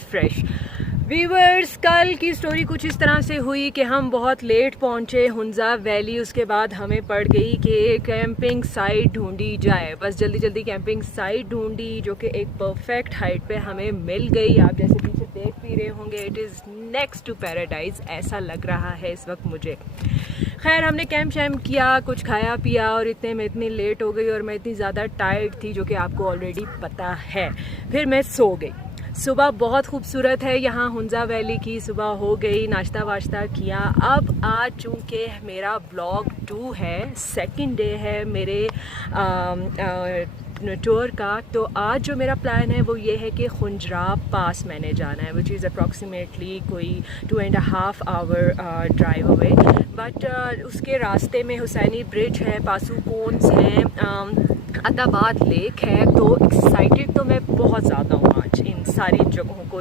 Fresh viewers, कल की story कुछ इस तरह से हुई कि हम बहुत लेट पहुंचे हुंजा वैली। उसके बाद हमें पड़ गई कि कैंपिंग साइट ढूंढी जाए। बस जल्दी जल्दी कैंपिंग साइट ढूंढी जो कि एक परफेक्ट हाइट पे हमें मिल गई। आप जैसे पीछे देख भी रहे होंगे, it is next to paradise, ऐसा लग रहा है इस वक्त मुझे। खैर, हमने कैंप शैम्प किया, कुछ खाया पिया और इतने में इतनी लेट हो गई और मैं इतनी ज़्यादा टायर्ड थी, जो कि आपको ऑलरेडी पता है। फिर मैं सो गई। सुबह बहुत खूबसूरत है यहाँ हुंजा वैली की। सुबह हो गई, नाश्ता वाश्ता किया। अब आज चूँकि मेरा ब्लॉग 2 है, सेकंड डे है मेरे टूर का, तो आज जो मेरा प्लान है वो ये है कि खुंजराब पास मैंने जाना है, विच इज़ अप्रॉक्सीमेटली कोई 2.5 आवर ड्राइव अवे। बट उसके रास्ते में हुसैनी ब्रिज है, पासुकोन्स हैं, अताबाद लेक है। तो एक्साइटेड तो मैं बहुत ज़्यादा हूँ आज इन सारी जगहों को